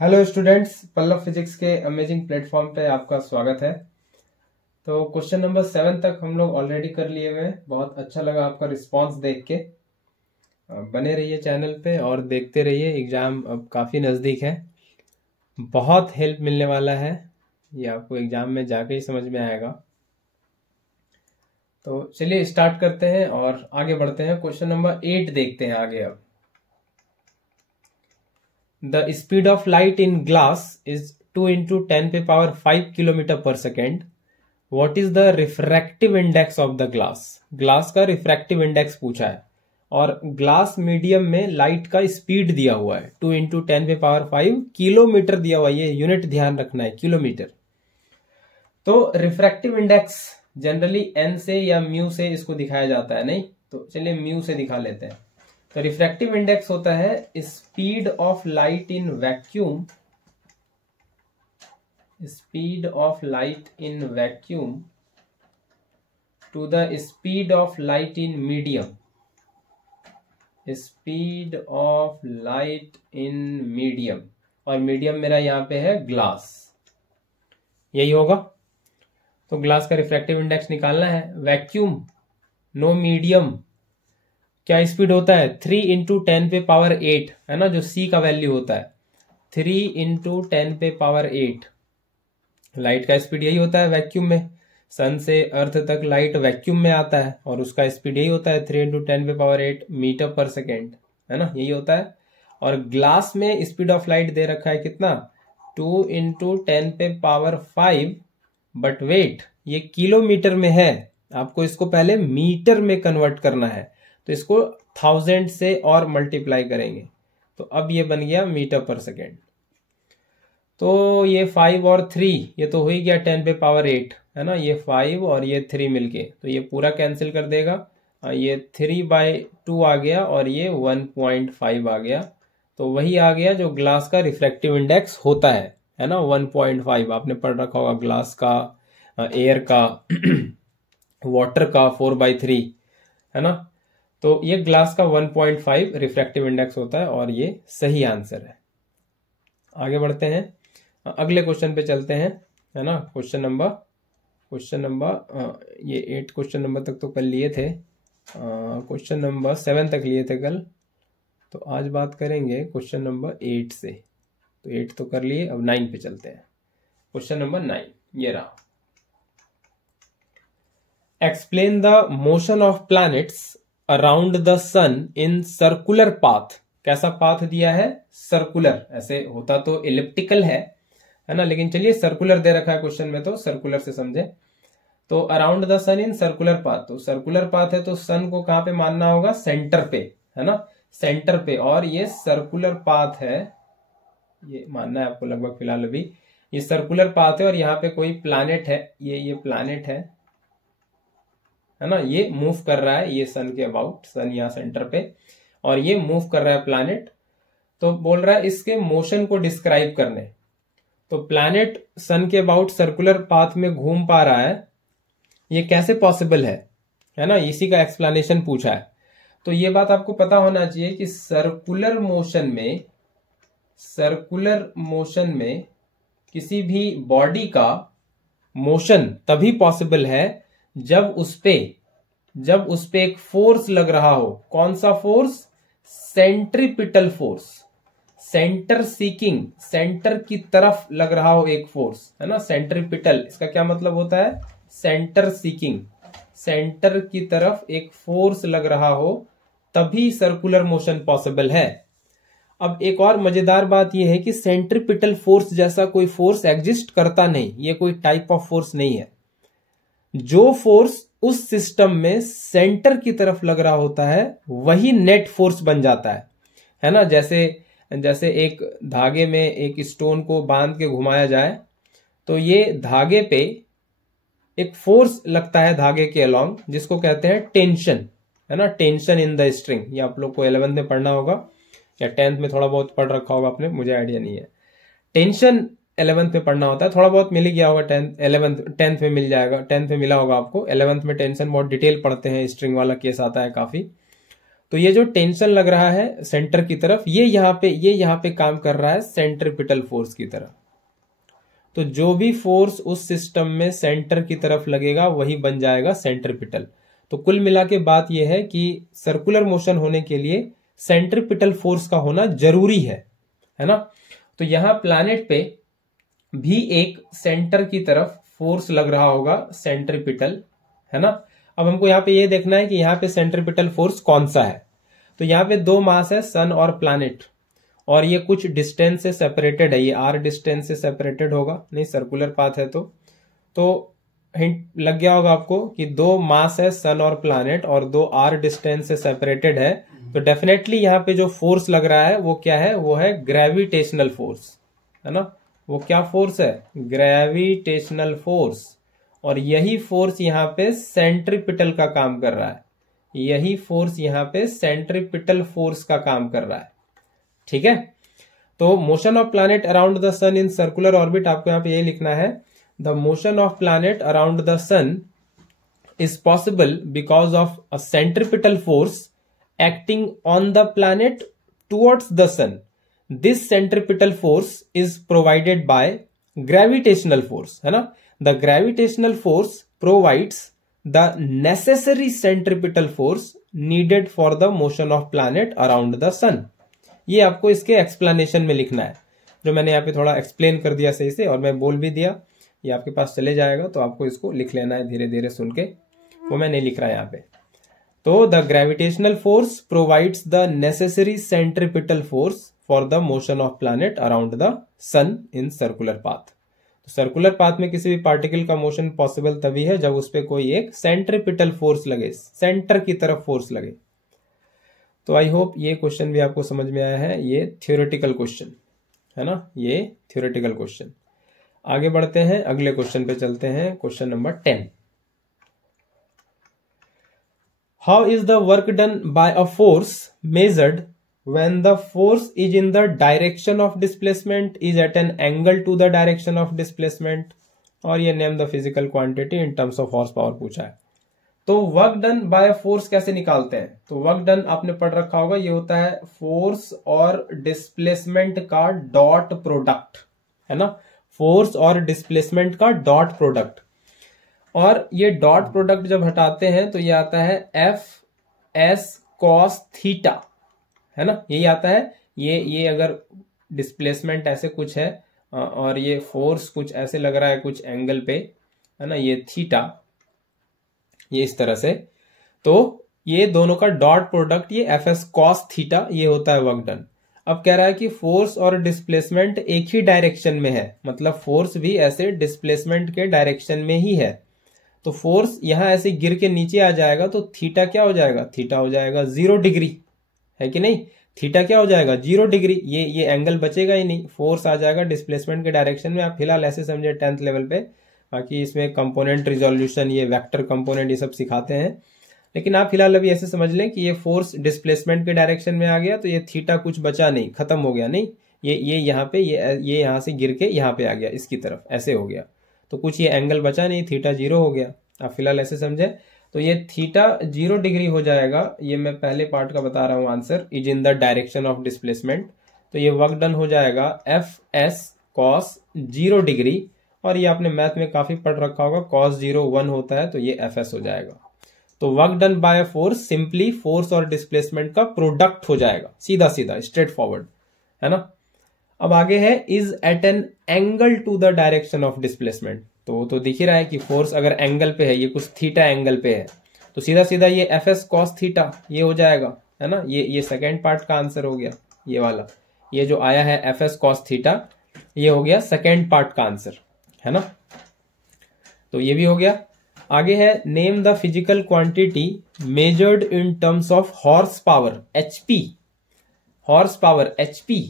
Hello students, Pallav physics के amazing platform पे आपका स्वागत है। तो क्वेश्चन नंबर 7 तक हम लोग ऑलरेडी कर लिए हुए हैं। बहुत अच्छा लगा आपका रिस्पांस देख के। बने रहिए चैनल पे और देखते रहिए। एग्जाम अब काफ़ी नज़दीक है, बहुत हेल्प मिलने वाला है। ये आपको एग्जाम में जाके ही समझ में आएगा। तो चलिए स्टार्ट करते हैं और आगे बढ़ते हैं। क्वेश्चन नंबर 8 देखते हैं आगे। अब The speed of light in glass is 2 into 10 पे पावर 5 किलोमीटर पर second. What is the refractive index of the glass? Glass का रिफ्रैक्टिव इंडेक्स पूछा है और ग्लास मीडियम में लाइट का स्पीड दिया हुआ है 2 इंटू 10 पे पावर 5 किलोमीटर दिया हुआ है। ये यूनिट ध्यान रखना है, किलोमीटर। तो रिफ्रैक्टिव इंडेक्स जनरली एन से या म्यू से इसको दिखाया जाता है, नहीं तो चलिए म्यू से दिखा लेते हैं। तो रिफ्रैक्टिव इंडेक्स होता है speed of light in vacuum, speed of light in vacuum to the speed of light in medium, speed of light in medium. और मीडियम मेरा यहां पे है ग्लास, यही होगा। तो ग्लास का रिफ्रैक्टिव इंडेक्स निकालना है। वैक्यूम, नो मीडियम, क्या स्पीड होता है 3 इंटू 10 पे पावर 8, है ना, जो सी का वैल्यू होता है 3 इंटू 10 पे पावर 8। लाइट का स्पीड यही होता है वैक्यूम में। सन से अर्थ तक लाइट वैक्यूम में आता है और उसका स्पीड यही होता है 3 इंटू 10 पे पावर 8 मीटर पर सेकेंड, है ना, यही होता है। और ग्लास में स्पीड ऑफ लाइट दे रखा है कितना, 2 इंटू 10 पे पावर 5, बट वेट ये किलोमीटर में है। आपको इसको पहले मीटर में कन्वर्ट करना है, तो इसको 1000 से और मल्टीप्लाई करेंगे तो अब ये बन गया मीटर पर सेकेंड। तो ये 5 और 3 ये तो हो ही गया 10 पे पावर 8, है ना, ये 5 और ये 3 मिलके तो ये पूरा कैंसिल कर देगा। ये 3/2 आ गया और ये 1.5 आ गया। तो वही आ गया जो ग्लास का रिफ्रैक्टिव इंडेक्स होता है ना, 1.5। आपने पढ़ रखा होगा ग्लास का, एयर का, वाटर का 4/3, है ना। तो ये ग्लास का 1.5 रिफ्रैक्टिव इंडेक्स होता है और ये सही आंसर है। आगे बढ़ते हैं, अगले क्वेश्चन पे चलते हैं, है ना। क्वेश्चन नंबर ये 8 क्वेश्चन नंबर तक तो कल लिए थे, क्वेश्चन नंबर 7 तक लिए थे कल। तो आज बात करेंगे क्वेश्चन नंबर 8 से। तो 8 तो कर लिए, अब 9 पे चलते हैं। क्वेश्चन नंबर 9 ये रहा। Explain the motion of planets around the sun in circular path. कैसा पाथ दिया है, सर्कुलर। ऐसे होता तो इलिप्टिकल है ना, लेकिन चलिए सर्कुलर दे रखा है क्वेश्चन में तो सर्कुलर से समझे। तो around the sun in circular path, तो सर्कुलर पाथ है तो सन को कहां पे मानना होगा, सेंटर पे, है ना, सेंटर पे। और ये सर्कुलर पाथ है, ये मानना है आपको लगभग फिलहाल अभी। ये सर्कुलर पाथ है और यहाँ पे कोई प्लैनेट है, ये प्लैनेट है ना, ये मूव कर रहा है ये सन के अबाउट, सन यहाँ सेंटर पे, और ये मूव कर रहा है प्लैनेट। तो बोल रहा है इसके मोशन को डिस्क्राइब करने। तो प्लैनेट सन के अबाउट सर्कुलर पाथ में घूम पा रहा है, ये कैसे पॉसिबल है ना, इसी का एक्सप्लेनेशन पूछा है। तो ये बात आपको पता होना चाहिए कि सर्कुलर मोशन में किसी भी बॉडी का मोशन तभी पॉसिबल है जब उसपे एक फोर्स लग रहा हो। कौन सा force, centripetal force, centre seeking, centre की तरफ लग रहा हो एक फोर्स, है ना। सेंट्रीपिटल इसका क्या मतलब होता है, सेंटर सीकिंग, सेंटर की तरफ एक फोर्स लग रहा हो तभी सर्कुलर मोशन पॉसिबल है। अब एक और मजेदार बात यह है कि सेंट्रीपिटल फोर्स जैसा कोई फोर्स एग्जिस्ट करता नहीं, ये कोई टाइप ऑफ फोर्स नहीं है। जो फोर्स उस सिस्टम में सेंटर की तरफ लग रहा होता है वही नेट फोर्स बन जाता है ना। जैसे एक धागे में एक स्टोन को बांध के घुमाया जाए तो ये धागे पे एक फोर्स लगता है धागे के अलोंग, जिसको कहते हैं टेंशन, है ना, टेंशन इन द स्ट्रिंग। ये आप लोग को 11th में पढ़ना होगा या 10th में थोड़ा बहुत पढ़ रखा होगा आपने, मुझे आइडिया नहीं है। टेंशन 11th में पढ़ना होता है, थोड़ा बहुत मिल ही गया होगा, 10th में मिल जाएगा, 10th में मिला होगा आपको। 11th में टेंशन बहुत डिटेल पढ़ते हैं, स्ट्रिंग वाला केस आता है काफी। तो ये जो टेंशन लग रहा है सेंटर की तरफ, ये यहाँ पे काम कर रहा है सेंट्रीपिटल फोर्स की तरफ। तो जो भी फोर्स उस सिस्टम में सेंटर की तरफ लगेगा वही बन जाएगा सेंट्रीपिटल। तो कुल मिला के बात यह है कि सर्कुलर मोशन होने के लिए सेंट्रीपिटल फोर्स का होना जरूरी है ना। तो यहां प्लैनेट पे भी एक सेंटर की तरफ फोर्स लग रहा होगा सेंट्रीपिटल, है ना। अब हमको यहाँ पे ये देखना है कि यहाँ पे सेंट्रीपिटल फोर्स कौन सा है। तो यहाँ पे दो मास है, सन और प्लैनेट, और ये कुछ डिस्टेंस से सेपरेटेड है। ये आर डिस्टेंस से सेपरेटेड होगा, नहीं सर्कुलर पाथ है तो हिंट लग गया होगा आपको कि दो मास है सन और प्लैनेट और दो आर डिस्टेंस से सेपरेटेड है। तो डेफिनेटली यहाँ पे जो फोर्स लग रहा है वो क्या है, वो है ग्रेविटेशनल फोर्स, है ना। वो क्या फोर्स है, ग्रेविटेशनल फोर्स। और यही फोर्स यहाँ पे सेंट्रीपिटल का काम कर रहा है, यही फोर्स यहाँ पे सेंट्रीपिटल फोर्स का काम कर रहा है, ठीक है। तो motion of planet around the sun in circular orbit, आपको यहाँ पे यही लिखना है, the motion of planet around the sun is possible because of a centripetal force acting on the planet towards the sun. This centripetal force is provided by gravitational force, है ना। The gravitational force provides the necessary centripetal force needed for the motion of planet around the sun. ये आपको इसके explanation में लिखना है, जो मैंने यहाँ पे थोड़ा एक्सप्लेन कर दिया सही से, और मैं बोल भी दिया, ये आपके पास चले जाएगा, तो आपको इसको लिख लेना है धीरे धीरे सुन के, वो मैं नहीं लिख रहा यहाँ पे। तो the gravitational force provides the necessary centripetal force for the motion of planet around the sun in circular path. तो सर्कुलर पाथ में किसी भी पार्टिकल का मोशन पॉसिबल तभी है जब उस पर कोई एक सेंट्रीपिटल फोर्स लगे, सेंटर की तरफ फोर्स लगे। तो आई होप ये क्वेश्चन भी आपको समझ में आया है। ये थ्योरेटिकल क्वेश्चन है ना, ये थ्योरेटिकल क्वेश्चन। आगे बढ़ते हैं, अगले क्वेश्चन पे चलते हैं, question number 10। How is the work done by a force measured when the force is in the direction of displacement is at an angle to the direction of displacement? और ये name the physical quantity in terms of horse power पूछा है। तो work done by force कैसे निकालते हैं? तो work done आपने पढ़ रखा होगा, ये होता है फोर्स और डिस्प्लेसमेंट का डॉट प्रोडक्ट, है ना। फोर्स और डिस्प्लेसमेंट का डॉट प्रोडक्ट, और ये डॉट प्रोडक्ट जब हटाते हैं तो ये आता है एफ एस कॉस थीटा, है ना, यही आता है। ये अगर डिस्प्लेसमेंट ऐसे कुछ है और ये फोर्स कुछ ऐसे लग रहा है कुछ एंगल पे, है ना, ये थीटा, ये इस तरह से, तो ये दोनों का डॉट प्रोडक्ट ये एफ एस कॉस थीटा, ये होता है वर्क डन। अब कह रहा है कि फोर्स और डिस्प्लेसमेंट एक ही डायरेक्शन में है, मतलब फोर्स भी ऐसे डिस्प्लेसमेंट के डायरेक्शन में ही है। तो फोर्स यहां ऐसे गिर के नीचे आ जाएगा तो थीटा क्या हो जाएगा, थीटा हो जाएगा 0 डिग्री, है कि नहीं। थीटा क्या हो जाएगा 0 डिग्री, ये एंगल बचेगा ही नहीं, फोर्स आ जाएगा डिस्प्लेसमेंट के डायरेक्शन में। आप फिलहाल ऐसे समझे 10th लेवल पे, बाकी इसमें कंपोनेंट रिजोल्यूशन, ये वेक्टर कंपोनेंट, ये सब सिखाते हैं, लेकिन आप फिलहाल अभी ऐसे समझ लें कि ये फोर्स डिस्प्लेसमेंट के डायरेक्शन में आ गया, तो ये थीटा कुछ बचा नहीं, खत्म हो गया, नहीं, ये यहाँ पे ये यहाँ से गिर के यहाँ पे आ गया, इसकी तरफ ऐसे हो गया, तो कुछ ये एंगल बचा नहीं, थीटा 0 हो गया। आप फिलहाल ऐसे समझे, तो ये थीटा 0 डिग्री हो जाएगा। ये मैं पहले पार्ट का बता रहा हूं answer, is in the direction of displacement. तो ये वर्क डन हो जाएगा एफ एस कॉस 0 डिग्री, और ये आपने मैथ में काफी पढ़ रखा होगा, कॉस 0 1 होता है, तो ये एफ एस हो जाएगा। तो work done by force simply force और डिस्प्लेसमेंट का प्रोडक्ट हो जाएगा, सीधा सीधा स्ट्रेट फॉरवर्ड, है ना। अब आगे है is at an angle to the direction of displacement. तो दिख ही रहा है कि फोर्स अगर एंगल पे है, ये कुछ थीटा एंगल पे है, तो सीधा सीधा ये एफ एस कॉस थीटा ये हो जाएगा, है ना। ये सेकेंड पार्ट का आंसर हो गया, ये वाला, ये जो आया है एफ एस कॉस थीटा, ये हो गया सेकेंड पार्ट का आंसर, है ना। तो ये भी हो गया। आगे है name the physical quantity measured in terms of horse power, HP. Horse power HP,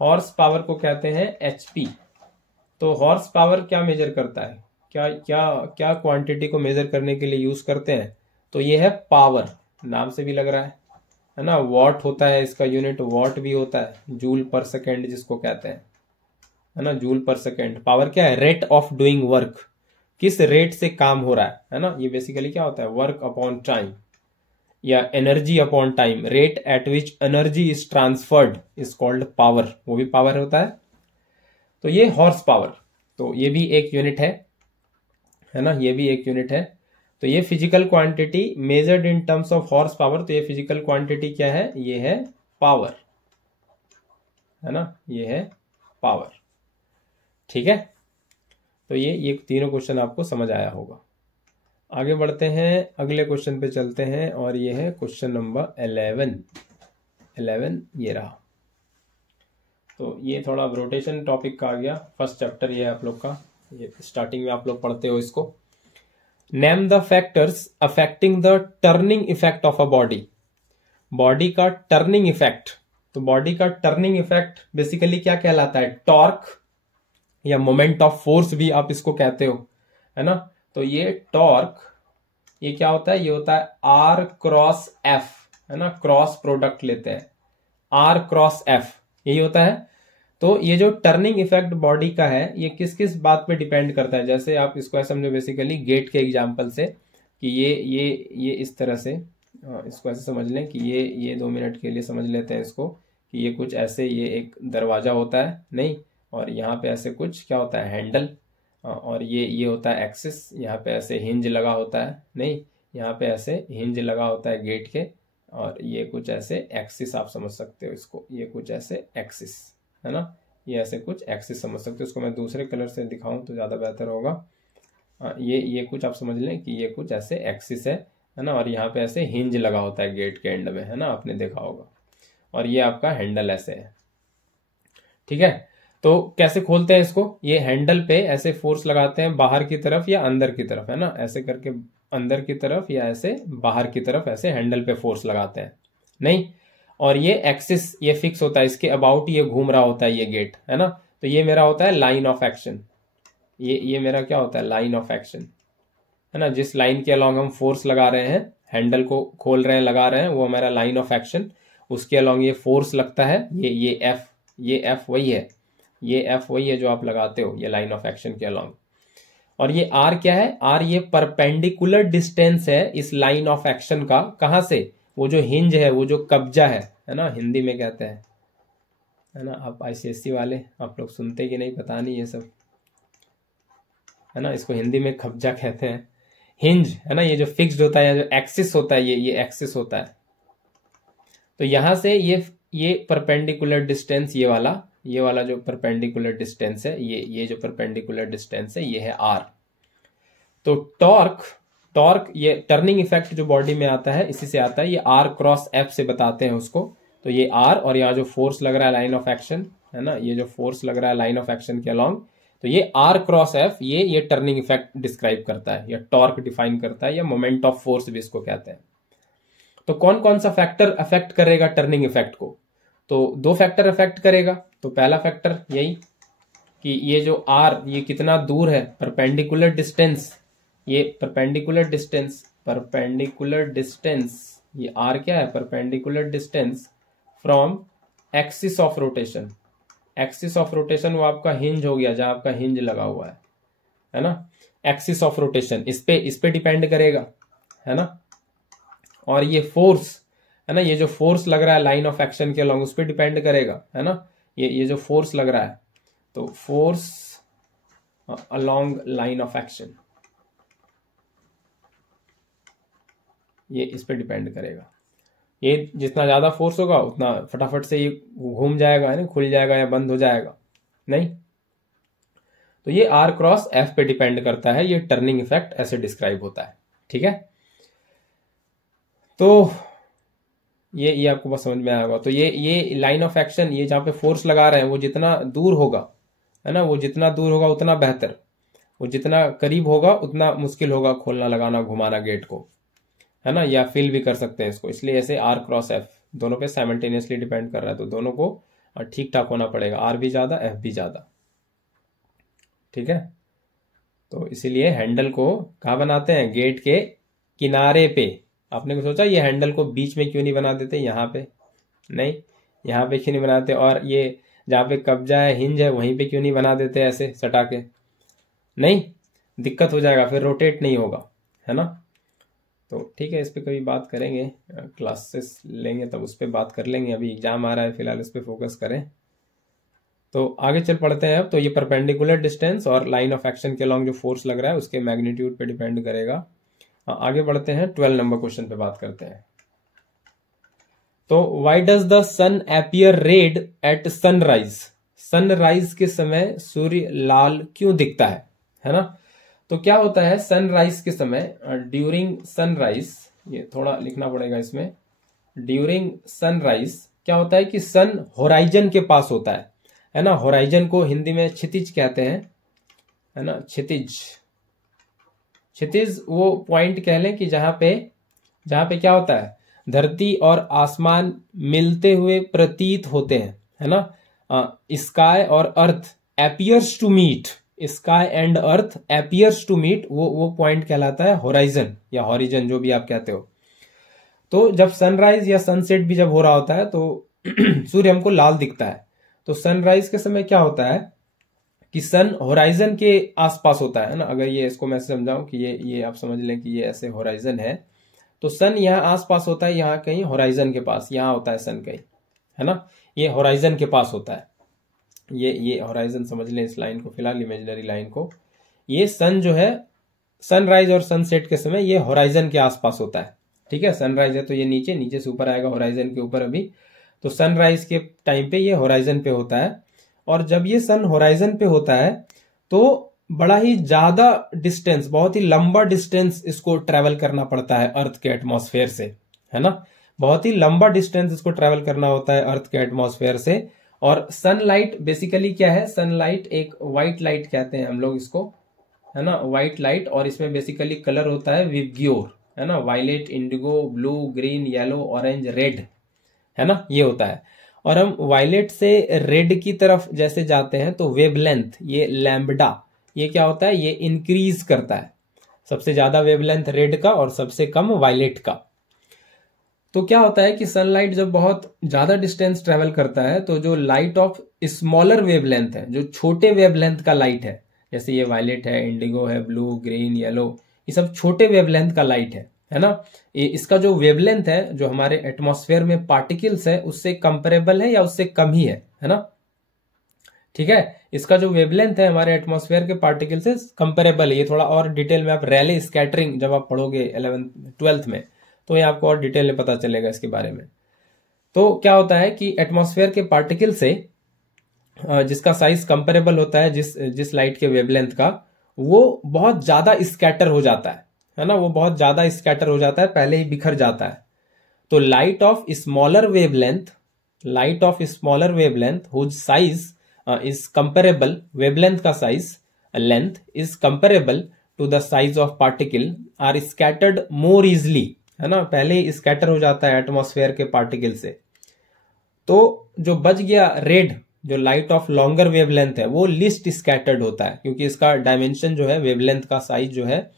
horse power को कहते हैं एचपी। तो हॉर्स पावर क्या मेजर करता है, क्या क्वांटिटी को मेजर करने के लिए यूज करते हैं? तो ये है पावर, नाम से भी लग रहा है ना। वॉट होता है इसका यूनिट, वॉट भी होता है, जूल पर सेकेंड जिसको कहते हैं, है ना, जूल पर सेकेंड। पावर क्या है, रेट ऑफ डूइंग वर्क, किस रेट से काम हो रहा है ना। ये बेसिकली क्या होता है, वर्क अपॉन टाइम। या energy upon time, rate at which energy is transferred is called power, वो भी पावर होता है। तो ये हॉर्स पावर, तो ये भी एक यूनिट है ना, ये भी एक यूनिट है। तो ये physical quantity measured in terms of horse power, तो ये फिजिकल क्वांटिटी क्या है, ये है पावर, है ना, ये है पावर। ठीक है, तो ये तीनों क्वेश्चन आपको समझ आया होगा। आगे बढ़ते हैं, अगले क्वेश्चन पे चलते हैं, और ये है क्वेश्चन नंबर 11 ये रहा। तो ये थोड़ा रोटेशन टॉपिक का आ गया, फर्स्ट चैप्टर ये है आप लोग का, ये स्टार्टिंग में आप लोग पढ़ते हो इसको। Name the factors affecting the turning effect of a body, body का टर्निंग इफेक्ट। तो बॉडी का टर्निंग इफेक्ट बेसिकली क्या कहलाता है, टॉर्क या मोमेंट ऑफ फोर्स भी आप इसको कहते हो, है ना। तो ये टॉर्क, ये क्या होता है, ये होता है आर क्रॉस एफ, है ना, क्रॉस प्रोडक्ट लेते हैं, आर क्रॉस एफ यही होता है। तो ये जो टर्निंग इफेक्ट बॉडी का है, ये किस किस बात पे डिपेंड करता है, जैसे आप इसको ऐसे समझो बेसिकली गेट के एग्जांपल से, कि ये इस तरह से, इसको ऐसे समझ लें कि ये 2 मिनट के लिए समझ लेते हैं इसको, कि ये कुछ ऐसे, ये एक दरवाजा होता है नहीं, और यहाँ पे ऐसे कुछ क्या होता है, हैंडल, और ये होता है एक्सिस, यहाँ पे ऐसे हिंज लगा होता है नहीं, यहाँ पे ऐसे हिंज लगा होता है गेट के, और ये कुछ ऐसे एक्सिस आप समझ सकते हो इसको, ये कुछ ऐसे एक्सिस, है ना, ये ऐसे कुछ एक्सिस समझ सकते हो। इसको मैं दूसरे कलर से दिखाऊं तो ज़्यादा बेहतर होगा। ये कुछ आप समझ लें कि ये कुछ ऐसे एक्सिस है ना, और यहाँ पे ऐसे हिंज लगा होता है गेट के एंड में, है ना, आपने देखा होगा, और ये आपका हैंडल ऐसे है। ठीक है, तो कैसे खोलते हैं इसको, ये हैंडल पे ऐसे फोर्स लगाते हैं बाहर की तरफ या अंदर की तरफ, है ना, ऐसे करके अंदर की तरफ या ऐसे बाहर की तरफ, ऐसे हैंडल पे फोर्स लगाते हैं नहीं, और ये एक्सिस ये फिक्स होता है, इसके अबाउट ये घूम रहा होता है ये गेट, है ना। तो ये मेरा होता है लाइन ऑफ एक्शन, ये मेरा क्या होता है, लाइन ऑफ एक्शन, है ना, जिस लाइन के अलॉन्ग हम फोर्स लगा रहे हैं, हैंडल को खोल रहे हैं, लगा रहे हैं, वो हमारा लाइन ऑफ एक्शन, उसके अलॉन्ग ये फोर्स लगता है, ये एफ वही है, ये एफ वही है जो आप लगाते हो ये लाइन ऑफ एक्शन के अलॉन्ग। और ये आर क्या है, आर ये परपेंडिकुलर डिस्टेंस है इस लाइन ऑफ एक्शन का, कहां से, वो जो हिंज है, वो जो कब्जा है ना, हिंदी में कहते हैं, है ना। आप आईसीएससी वाले आप लोग सुनते कि नहीं पता नहीं ये सब, है ना, इसको हिंदी में कब्जा कहते हैं, हिंज, है ना, ये जो फिक्स्ड होता है, जो एक्सिस होता है, ये एक्सिस होता है। तो यहां से ये परपेंडिकुलर डिस्टेंस, ये वाला जो परपेंडिकुलर डिस्टेंस है, ये जो परपेंडिकुलर डिस्टेंस है, ये है आर। तो टॉर्क ये टर्निंग इफेक्ट जो बॉडी में आता है, इसी से आता है, ये आर क्रॉस एफ से बताते हैं उसको। तो ये आर, और यहाँ जो फोर्स लग रहा है लाइन ऑफ एक्शन, है ना, ये जो फोर्स लग रहा है लाइन ऑफ एक्शन के अलॉन्ग, तो ये आर क्रॉस एफ ये टर्निंग इफेक्ट डिस्क्राइब करता है, या टॉर्क डिफाइन करता है, या मोमेंट ऑफ फोर्स भी इसको कहते हैं। तो कौन कौन सा फैक्टर अफेक्ट करेगा टर्निंग इफेक्ट को, तो 2 फैक्टर अफेक्ट करेगा। तो पहला फैक्टर यही कि ये जो आर, ये कितना दूर है, परपेंडिकुलर डिस्टेंस, ये परपेंडिकुलर डिस्टेंस, ये आर क्या है, perpendicular distance from axis of rotation. Axis of rotation वो आपका हिंज हो गया, जहां आपका हिंज लगा हुआ है ना, एक्सिस ऑफ रोटेशन इस पे डिपेंड करेगा, है ना। और ये फोर्स, है ना, ये जो फोर्स लग रहा है लाइन ऑफ एक्शन के अलॉन्ग, उस पर डिपेंड करेगा, है ना, ये जो फोर्स लग रहा है, तो force along line of action, ये इस पे डिपेंड करेगा। ये जितना ज्यादा फोर्स होगा उतना फटाफट से ये घूम जाएगा, है ना, खुल जाएगा या बंद हो जाएगा नहीं। तो ये आर क्रॉस एफ पे डिपेंड करता है, ये टर्निंग इफेक्ट ऐसे डिस्क्राइब होता है। ठीक है, तो ये आपको बस समझ में आया होगा। तो ये लाइन ऑफ एक्शन, ये जहां पे फोर्स लगा रहे हैं, वो जितना दूर होगा, है ना, वो जितना दूर होगा उतना बेहतर, वो जितना करीब होगा उतना मुश्किल होगा खोलना, लगाना, घुमाना गेट को, है ना, या फिल भी कर सकते हैं इसको। इसलिए ऐसे आर क्रॉस एफ दोनों पे साइमल्टेनियसली डिपेंड कर रहा है, तो दोनों को ठीक ठाक होना पड़ेगा, आर भी ज्यादा एफ भी ज्यादा। ठीक है, तो इसीलिए हैंडल को कहाँ बनाते हैं, गेट के किनारे पे। आपने को सोचा ये हैंडल को बीच में क्यों नहीं बना देते, यहाँ पे नहीं, यहाँ पे क्यों नहीं बनाते, और ये जहाँ पे कब्जा है, हिंज है, वहीं पे क्यों नहीं बना देते ऐसे सटा के, नहीं, दिक्कत हो जाएगा, फिर रोटेट नहीं होगा, है ना। तो ठीक है, इस पे कभी बात करेंगे, क्लासेस लेंगे तब उस पर बात कर लेंगे, अभी एग्जाम आ रहा है, फिलहाल इस पे फोकस करें। तो आगे चल पड़ते हैं अब। तो ये परपेंडिकुलर डिस्टेंस और लाइन ऑफ एक्शन के अलॉन्ग जो फोर्स लग रहा है उसके मैग्नीट्यूड पे डिपेंड करेगा। आगे बढ़ते हैं, 12 नंबर क्वेश्चन पे बात करते हैं। तो why does the sun appear red at sunrise? Sunrise के समय सूर्य लाल क्यों दिखता है ना? तो क्या होता है सनराइज के समय, ड्यूरिंग सनराइज, ये थोड़ा लिखना पड़ेगा इसमें, ड्यूरिंग सनराइज क्या होता है कि सन होराइजन के पास होता है ना? होराइजन को हिंदी में क्षितिज कहते हैं, है ना? क्षितिज, क्षितिज वो पॉइंट कह लें कि जहां पे क्या होता है, धरती और आसमान मिलते हुए प्रतीत होते हैं, है ना? स्काई और earth appears to meet, sky and earth appears to meet, वो पॉइंट कहलाता है होराइजन या हॉरिजन, जो भी आप कहते हो। तो जब सनराइज या सनसेट भी जब हो रहा होता है तो सूर्य हमको लाल दिखता है। तो सनराइज के समय क्या होता है कि सन होराइजन के आसपास होता है ना? अगर ये इसको मैं समझाऊं कि ये आप समझ लें कि ये ऐसे होराइजन है, तो सन यहाँ आसपास होता है, यहाँ कहीं होराइजन के पास, यहाँ होता है सन कहीं, है ना? ये होराइजन के पास होता है, ये होराइजन समझ लें इस लाइन को, फिलहाल इमेजिनरी लाइन को। ये सन जो है सनराइज और सनसेट के समय ये होराइजन के आसपास होता है, ठीक है? सनराइज है तो ये नीचे से ऊपर आएगा, होराइजन के ऊपर अभी। तो सनराइज के टाइम पे ये होराइजन पे होता है, और जब ये सन होराइजन पे होता है तो बड़ा ही ज्यादा डिस्टेंस, बहुत ही लंबा डिस्टेंस इसको ट्रेवल करना पड़ता है अर्थ के एटमॉस्फेयर से, है ना? बहुत ही लंबा डिस्टेंस इसको ट्रेवल करना होता है अर्थ के एटमॉस्फेयर से। और सनलाइट बेसिकली क्या है, सनलाइट एक व्हाइट लाइट कहते हैं हम लोग इसको, है ना? व्हाइट लाइट, और इसमें बेसिकली कलर होता है विबग्योर, है ना? Violet, indigo, blue, green, yellow, orange, red, है ना? ये होता है। और हम वायलेट से रेड की तरफ जैसे जाते हैं तो वेवलेंथ, ये लैम्बडा, ये क्या होता है, ये इंक्रीज करता है, सबसे ज्यादा वेवलेंथ रेड का और सबसे कम वायलेट का। तो क्या होता है कि सनलाइट जब बहुत ज्यादा डिस्टेंस ट्रेवल करता है तो जो लाइट ऑफ स्मॉलर वेवलेंथ है, जो छोटे वेवलेंथ का लाइट है, जैसे ये वायलेट है, इंडिगो है, ब्लू, ग्रीन, येलो, ये सब छोटे वेवलेंथ का लाइट है ना? ये इसका जो वेवलेंथ है, जो हमारे एटमॉस्फेयर में पार्टिकल्स है उससे कंपेरेबल है या उससे कम ही है ना? ठीक है, इसका जो वेवलेंथ है हमारे एटमॉस्फेयर के पार्टिकल से कंपेरेबल है। ये थोड़ा और डिटेल में आप रैले स्कैटरिंग जब आप पढ़ोगे 11th-12th में, तो ये आपको और डिटेल में पता चलेगा इसके बारे में। तो क्या होता है कि एटमॉस्फेयर के पार्टिकल से जिसका साइज कंपेरेबल होता है जिस लाइट के वेवलेंथ का, वो बहुत ज्यादा स्कैटर हो जाता है ना? वो बहुत ज्यादा स्कैटर हो जाता है, पहले ही बिखर जाता है। तो light of smaller wavelength whose size is comparable, wavelength का size, length is comparable to the size of particle are scattered more easily, है ना? पहले ही स्कैटर हो जाता है एटमॉस्फेयर के पार्टिकल से। तो जो बच गया रेड, जो लाइट ऑफ लॉन्गर वेवलेंथ है, वो लिस्ट स्कैटर्ड होता है, क्योंकि इसका डायमेंशन जो है, वेवलेंथ का साइज जो है,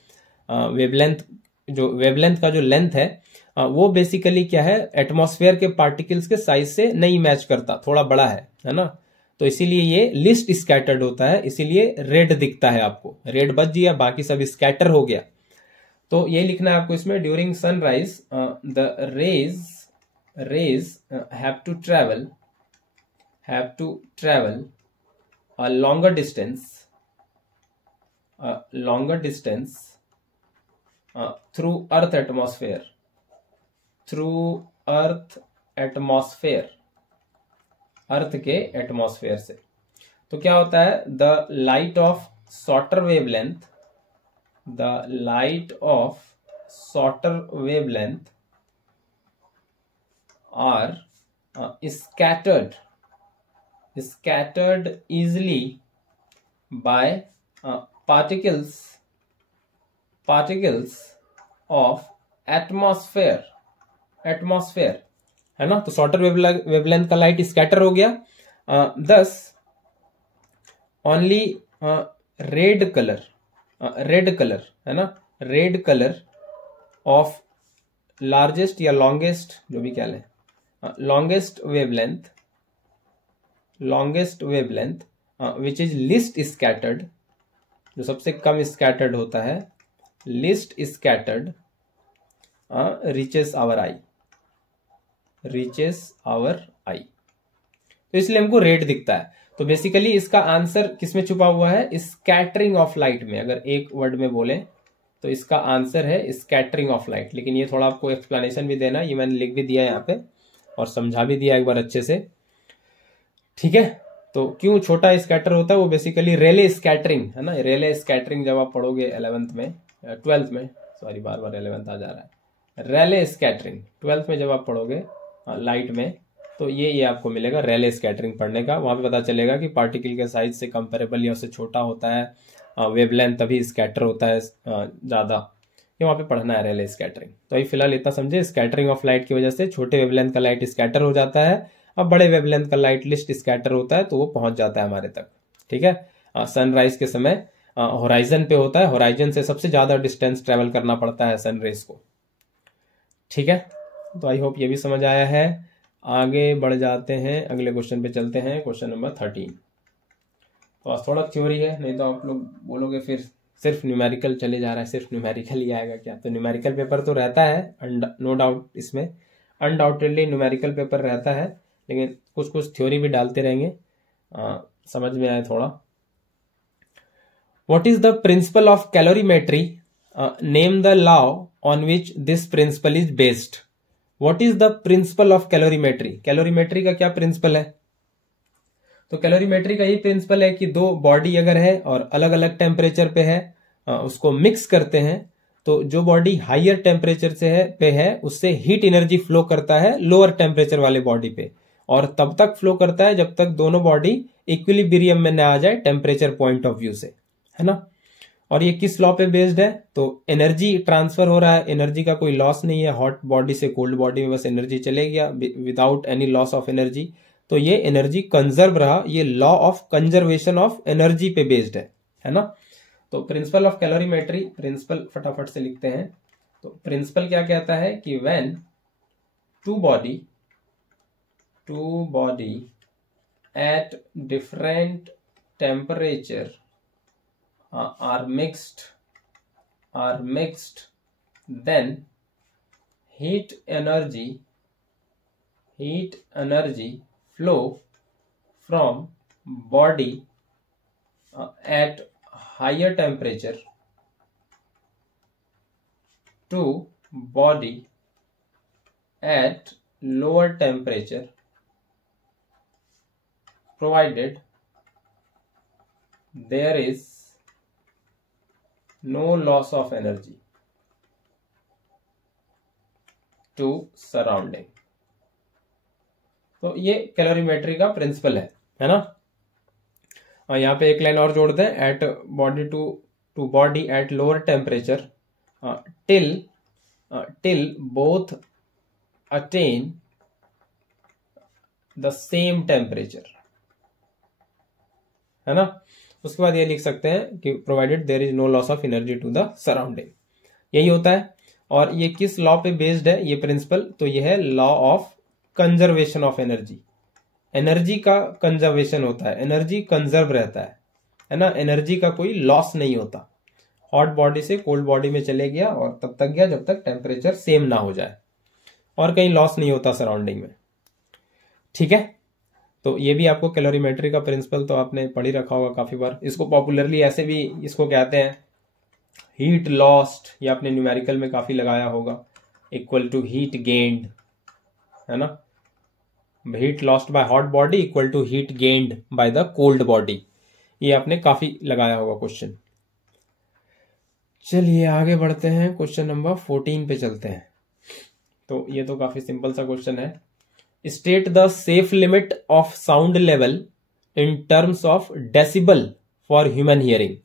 वेवलेंथ का जो लेंथ है वो बेसिकली क्या है, एटमॉस्फेयर के पार्टिकल्स के साइज से नहीं मैच करता, थोड़ा बड़ा है ना? तो इसीलिए ये लिस्ट स्कैटर्ड होता है, इसीलिए रेड दिखता है आपको, रेड बच गया, बाकी सब स्कैटर हो गया। तो ये लिखना है आपको इसमें, during sunrise the rays have to travel a longer distance through earth atmosphere, earth के एटमॉस्फेयर से। तो क्या होता है, the light of shorter wavelength are scattered easily by particles of atmosphere, है ना? तो शॉर्टर वेवलेंथ का लाइट स्कैटर हो गया, दस ओनली रेड कलर, है ना? रेड कलर ऑफ लार्जेस्ट या लॉन्गेस्ट, जो भी कह लें, longest wavelength which is least scattered, जो सबसे कम स्कैटर्ड होता है, least scattered reaches our eye, reaches our eye, तो इसलिए हमको रेड दिखता है। तो बेसिकली इसका आंसर किसमें छुपा हुआ है? स्कैटरिंग ऑफ लाइट में। अगर एक वर्ड में बोले तो इसका आंसर है स्कैटरिंग ऑफ लाइट। लेकिन ये थोड़ा आपको एक्सप्लेनेशन भी देना, ये मैंने लिख भी दिया यहाँ पे और समझा भी दिया एक बार अच्छे से, ठीक है। तो क्यों छोटा स्कैटर होता है? वो बेसिकली रेले स्कैटरिंग है ना। रेले स्कैटरिंग जब आप पढ़ोगे 11th में, 12th में, सॉरी बार बार 11th आ जा रहा है। रेले स्कैटरिंग 12th में जब आप पढ़ोगे लाइट में, तो ये आपको मिलेगा रेले स्कैटरिंग पढ़ने का। वहां पे पता चलेगा कि पार्टिकल के साइज से कंपेरेबल या उससे छोटा होता है वेवलेंथ, तभी स्कैटर होता है ज्यादा। ये वहां पे पढ़ना है रेले स्कैटरिंग। तो अभी फिलहाल इतना समझे, स्कैटरिंग ऑफ लाइट की वजह से छोटे वेवलेंथ का लाइट स्कैटर हो जाता है, अब बड़े वेवलेंथ का लाइट लिस्ट स्कैटर होता है तो वो पहुंच जाता है हमारे तक, ठीक है। सनराइज के समय होराइजन पे होता है, होराइजन से सबसे ज्यादा डिस्टेंस ट्रेवल करना पड़ता है सनरेज को, ठीक है। तो आई होप ये भी समझ आया है। आगे बढ़ जाते हैं, अगले क्वेश्चन पे चलते हैं, क्वेश्चन नंबर 13। तो आज थोड़ा थ्योरी है, नहीं तो आप लोग बोलोगे फिर सिर्फ न्यूमेरिकल चले जा रहा है, सिर्फ न्यूमेरिकल ही आएगा क्या? तो न्यूमेरिकल पेपर तो रहता है, नो डाउट, इसमें अनडाउटेडली न्यूमेरिकल पेपर रहता है, लेकिन कुछ कुछ थ्योरी भी डालते रहेंगे, समझ में आए थोड़ा। What is the principle of calorimetry? Name the law on which this principle is based. What is the principle of calorimetry? Calorimetry का क्या प्रिंसिपल है? तो कैलोरीमेट्री का यही प्रिंसिपल है कि दो बॉडी अगर है और अलग अलग टेम्परेचर पे है, उसको मिक्स करते हैं, तो जो बॉडी हायर टेम्परेचर पे है उससे हीट एनर्जी फ्लो करता है लोअर टेम्परेचर वाले बॉडी पे, और तब तक फ्लो करता है जब तक दोनों बॉडी इक्विलिब्रियम में न आ जाए टेम्परेचर पॉइंट ऑफ व्यू से, है ना। और ये किस लॉ पे बेस्ड है? तो एनर्जी ट्रांसफर हो रहा है, एनर्जी का कोई लॉस नहीं है, हॉट बॉडी से कोल्ड बॉडी में बस एनर्जी चले गया without any loss of energy, तो ये एनर्जी कंजर्व रहा। ये law of conservation of energy पे बेस्ड है ना। तो प्रिंसिपल ऑफ कैलोरीमेट्री, प्रिंसिपल फटाफट से लिखते हैं। तो प्रिंसिपल क्या कहता है कि when two body at different temperature are mixed, then heat energy flow from body at higher temperature to body at lower temperature, provided there is no loss of energy to surrounding। तो ये calorimetry का principal है ना। यहाँ पे एक line और जोड़ दें, at body to body at lower temperature till both attain the same temperature, है ना। उसके बाद ये लिख सकते हैं कि provided there is no loss of energy to the surrounding, यही होता है। और ये किस लॉ पे बेस्ड है ये प्रिंसिपल? तो ये है law of conservation of energy. Energy का कंजर्वेशन होता है, एनर्जी कंजर्व रहता है ना, एनर्जी का कोई लॉस नहीं होता। हॉट बॉडी से कोल्ड बॉडी में चले गया और तब तक गया जब तक टेम्परेचर सेम ना हो जाए, और कहीं लॉस नहीं होता सराउंडिंग में, ठीक है। तो ये भी आपको कैलोरीमेट्री का प्रिंसिपल तो आपने पढ़ ही रखा होगा काफी बार। इसको पॉपुलरली ऐसे भी इसको कहते हैं हीट लॉस्ट, या आपने न्यूमेरिकल में काफी लगाया होगा, इक्वल टू हीट गेन्ड, है ना। Heat lost by hot body equal to heat gained by the cold body, ये आपने काफी लगाया होगा क्वेश्चन। चलिए आगे बढ़ते हैं, क्वेश्चन नंबर 14 पे चलते हैं। तो ये तो काफी सिंपल सा क्वेश्चन है। State the safe limit of sound level in terms of decibel for human hearing.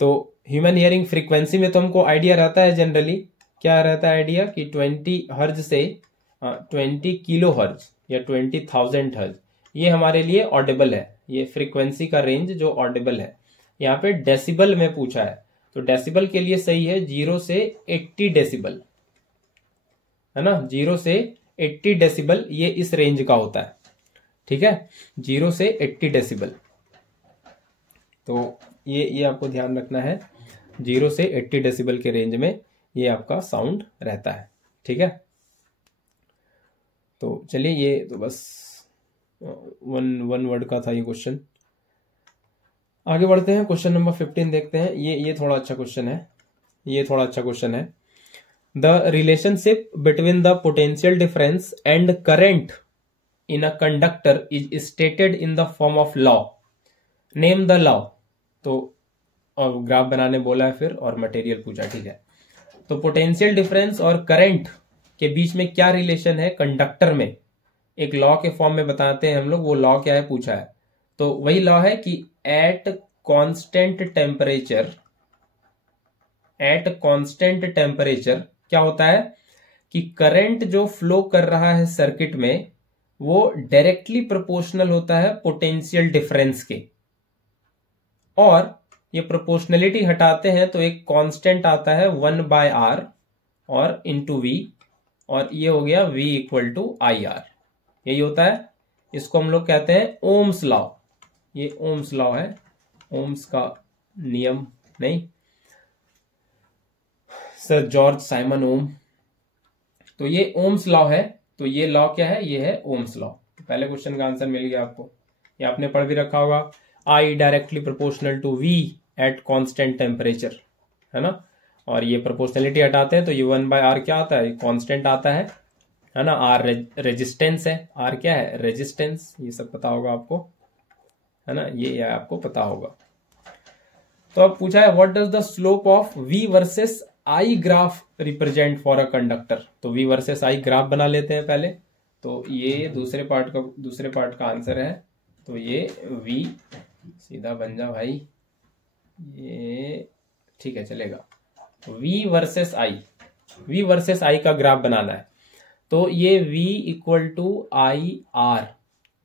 तो ह्यूमन हियरिंग फ्रीक्वेंसी में तो हमको आइडिया रहता है जनरली, क्या रहता है आइडिया कि 20 हर्ज से 20 किलो हर्ज या 20,000 हर्ज, ये हमारे लिए ऑडिबल है, ये फ्रीक्वेंसी का रेंज जो ऑडिबल है। यहाँ पे डेसिबल में पूछा है, तो डेसिबल के लिए सही है 0 से 80 डेसिबल, है ना। 0 से 80 डेसिबल ये इस रेंज का होता है, ठीक है, 0 से 80 डेसिबल। तो ये आपको ध्यान रखना है, 0 से 80 डेसिबल के रेंज में ये आपका साउंड रहता है, ठीक है। तो चलिए, ये तो बस वन वर्ड का था ये क्वेश्चन। आगे बढ़ते हैं, क्वेश्चन नंबर 15 देखते हैं। ये थोड़ा अच्छा क्वेश्चन है, ये थोड़ा अच्छा क्वेश्चन है। The relationship between the potential difference and current in a conductor is stated in the form of law, name the law. तो और ग्राफ बनाने बोला है फिर, और मटेरियल पूछा, ठीक है। तो पोटेंशियल डिफरेंस और करंट के बीच में क्या रिलेशन है कंडक्टर में, एक लॉ के फॉर्म में बताते हैं हम लोग। वो लॉ क्या है पूछा है, तो वही लॉ है कि एट कांस्टेंट टेम्परेचर क्या होता है कि करंट जो फ्लो कर रहा है सर्किट में वो डायरेक्टली प्रोपोर्शनल होता है पोटेंशियल डिफरेंस के। और ये प्रोपोर्शनलिटी हटाते हैं तो एक कांस्टेंट आता है 1/r और इंटू वी, और ये हो गया v equal to I R, यही होता है। इसको हम लोग कहते हैं ओम्स लॉ। ये ओम्स लॉ है, ओम्स का नियम नहीं, सर जॉर्ज साइमन ओम। तो ये ओम्स लॉ है। तो ये लॉ क्या है, ये है ओम्स लॉ। पहले क्वेश्चन का आंसर मिल गया आपको, ये आपने पढ़ भी रखा होगा। I directly proportional to V at constant temperature, है ना। और ये प्रोपोर्शनलिटी हटाते हैं तो ये 1/r क्या आता है, कांस्टेंट आता है ना। R रेजिस्टेंस है, R क्या है, रेजिस्टेंस, ये सब पता होगा आपको, है ना, ये आपको पता होगा। तो अब पूछा है what does the slope of V versus I graph represent for a conductor. तो V वर्सेस I ग्राफ बना लेते हैं पहले। तो ये दूसरे पार्ट का आंसर है। तो ये V सीधा बन जा भाई, ये ठीक है चलेगा। V वर्सेस I का ग्राफ बनाना है। तो ये V equal to I R.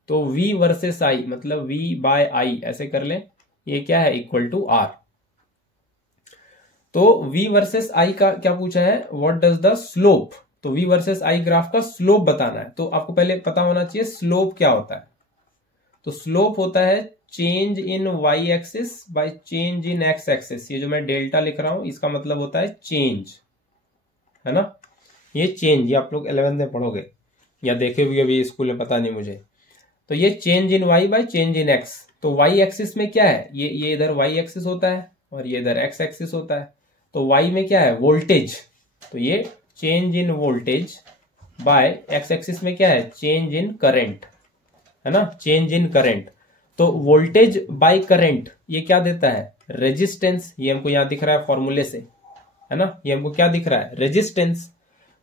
तो V वर्सेस I मतलब V/I ऐसे कर लें, ये क्या है, इक्वल टू R। तो V वर्सेस I का क्या पूछा है, व्हाट डज द स्लोप। तो V वर्सेस I ग्राफ का स्लोप बताना है। तो आपको पहले पता होना चाहिए स्लोप क्या होता है। तो स्लोप होता है change in y axis by change in x axis. ये जो मैं डेल्टा लिख रहा हूं इसका मतलब होता है चेंज, है ना। ये चेंज, ये आप लोग 11th में पढ़ोगे या देखे भी अभी स्कूल में, पता नहीं मुझे। तो ये change in y by change in x। तो y एक्सिस में क्या है, ये इधर y एक्सिस होता है और ये इधर x एक्सिस होता है। तो y में क्या है, वोल्टेज। तो ये change in voltage bye x axis में क्या है, चेंज इन करंट, है ना, चेंज इन करंट। तो वोल्टेज बाय करंट ये क्या देता है, रेजिस्टेंस। ये हमको यहां दिख रहा है फॉर्मूले से, है ना, ये हमको क्या दिख रहा है, रेजिस्टेंस।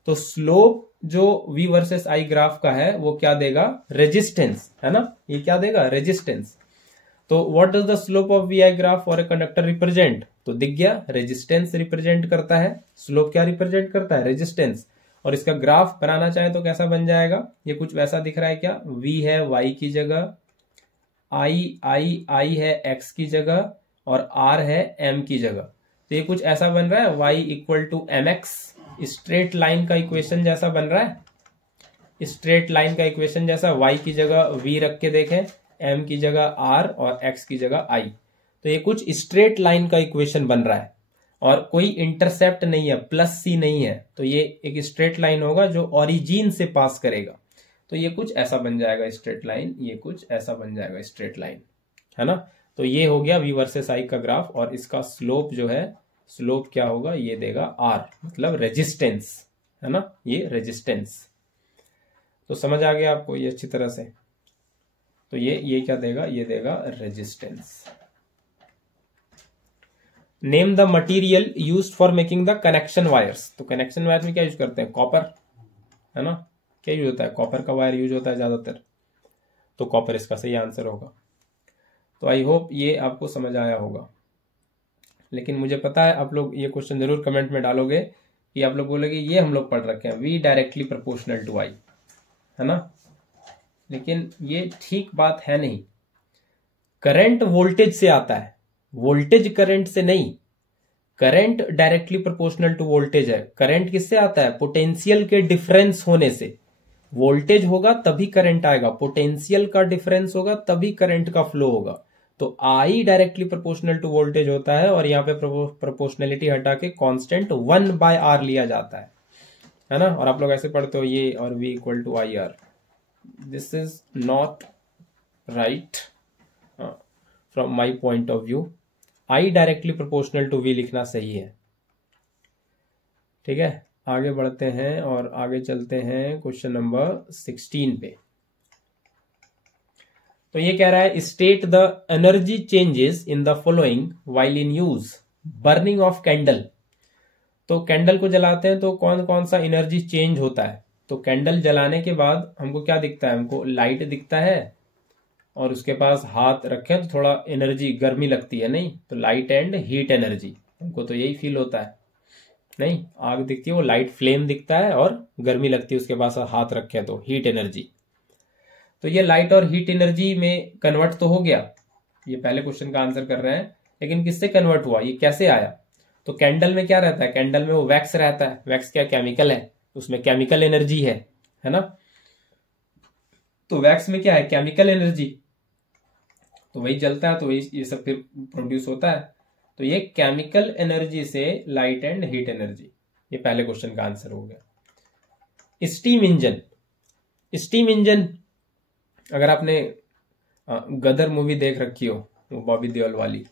तो स्लोप जो V वर्सेस I ग्राफ का है वो क्या देगा, रेजिस्टेंस, है ना, ये क्या देगा, रेजिस्टेंस। तो what does the slope of VI graph और ए कंडक्टर रिप्रेजेंट। तो दिख गया, रेजिस्टेंस रिप्रेजेंट करता है, स्लोप क्या रिप्रेजेंट करता है, रेजिस्टेंस। और इसका ग्राफ बनाना चाहे तो कैसा बन जाएगा, ये कुछ वैसा दिख रहा है क्या, V है Y की जगह, I है X की जगह, और R है M की जगह। तो ये कुछ ऐसा बन रहा है, Y equal to MX, straight line का इक्वेशन जैसा बन रहा है। स्ट्रेट लाइन का इक्वेशन जैसा, Y की जगह V रख के देखें, M की जगह R और X की जगह I। तो ये कुछ स्ट्रेट लाइन का इक्वेशन बन रहा है और कोई इंटरसेप्ट नहीं है, प्लस C नहीं है। तो ये एक स्ट्रेट लाइन होगा जो ओरिजिन से पास करेगा। तो ये कुछ ऐसा बन जाएगा स्ट्रेट लाइन, ये कुछ ऐसा बन जाएगा स्ट्रेट लाइन, है ना। तो ये हो गया V वर्सेस I का ग्राफ। और इसका स्लोप जो है, स्लोप क्या होगा, ये देगा R, मतलब रेजिस्टेंस, है ना, ये रेजिस्टेंस। तो समझ आ गया आपको ये अच्छी तरह से। तो ये क्या देगा, ये देगा resistance. Name the material used for making the connection wires. तो कनेक्शन वायर में क्या यूज करते हैं, कॉपर, है ना, क्या यूज होता है, कॉपर का वायर यूज होता है ज्यादातर। तो कॉपर इसका सही आंसर होगा। तो आई होप ये आपको समझ आया होगा। लेकिन मुझे पता है आप लोग ये क्वेश्चन जरूर कमेंट में डालोगे कि आप लोग बोलोगे ये हम लोग पढ़ रखे हैं, V directly proportional to I, है ना। लेकिन ये ठीक बात है नहीं। करंट वोल्टेज से आता है, वोल्टेज करंट से नहीं। Current directly proportional to voltage है। करंट किससे आता है, पोटेंशियल के डिफरेंस होने से। वोल्टेज होगा तभी करंट आएगा, पोटेंशियल का डिफरेंस होगा तभी करंट का फ्लो होगा। तो I directly proportional to voltage होता है और यहाँ पे प्रोपोर्शनलिटी हटा के कांस्टेंट 1/r लिया जाता है है ना, और आप लोग ऐसे पढ़ते हो ये और V equal to I R. This is not right from my point of view. I directly proportional to V लिखना सही है. ठीक है, आगे बढ़ते हैं और आगे चलते हैं क्वेश्चन नंबर 16 पे. तो ये कह रहा है state the energy changes in the following while in use. Burning of candle. तो कैंडल को जलाते हैं तो कौन कौन सा एनर्जी चेंज होता है. तो कैंडल जलाने के बाद हमको क्या दिखता है, हमको लाइट दिखता है और उसके पास हाथ रखें तो थोड़ा एनर्जी गर्मी लगती है, नहीं तो लाइट एंड हीट एनर्जी हमको तो यही फील होता है. नहीं, आग दिखती है वो लाइट फ्लेम दिखता है और गर्मी लगती है उसके पास हाथ रखे तो हीट एनर्जी. तो ये लाइट और हीट एनर्जी में कन्वर्ट तो हो गया, ये पहले क्वेश्चन का आंसर कर रहे हैं, लेकिन किससे कन्वर्ट हुआ, ये कैसे आया. तो कैंडल में क्या रहता है, कैंडल में वो वैक्स रहता है. वैक्स क्या केमिकल है, उसमें केमिकल एनर्जी है ना. तो वैक्स में क्या है, केमिकल एनर्जी, तो वही जलता है तो वही ये सब फिर प्रोड्यूस होता है. तो ये केमिकल एनर्जी से लाइट एंड हीट एनर्जी, ये पहले क्वेश्चन का आंसर हो गया. Steam engine. स्टीम इंजन अगर आपने गदर मूवी देख रखी हो, वो बॉबी देओल वाली,